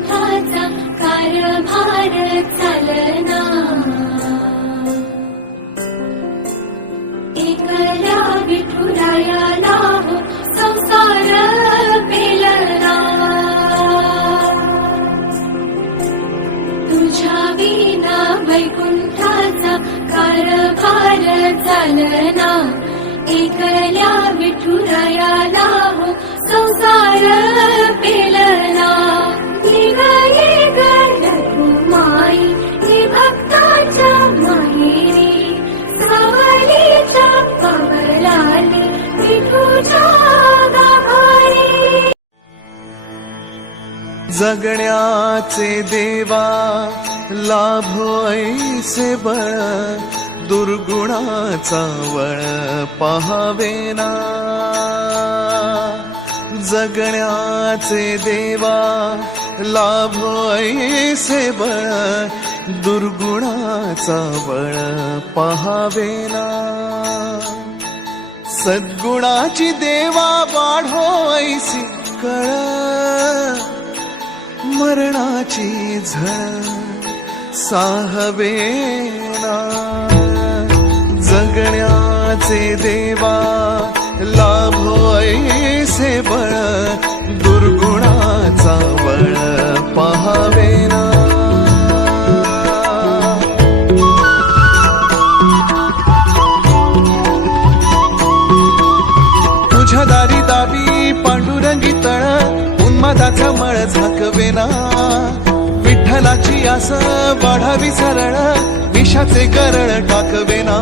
वैकुंठाचा कारभार चालना, एकल्या विठुरायाला हो संसार पेलना, तुझ्या विना वैकुंठाचा कारभार चालना, एकल्या विठुरायाला हो संसार पेलना. माई ही भक्ताच्या माहेरी सावलीच्या कमलाली विठूच्या गाभारी. जगण्याचे देवा लाभो ऐसे बळ, दुर्गुणाचा वळ पहावेना. जगण्याचे देवा लाभो ऐसे बळ, दुर्गुणाचा बळ पहावेना. सद्गुणाची देवा वाढो ऐसी कळ, मरणाची झळ साहवेना. जगण्याचे देवा लाभो ऐसे बळ, दुर्गुणाचा बळ पहावेना. तुझ्या दारी दावी पांडुरंगी तळ, उन्मादाचा मळ झाकवेना. विठ्ठलाची आस वाढावी सरळ, विषाचे करळ टाकवेना.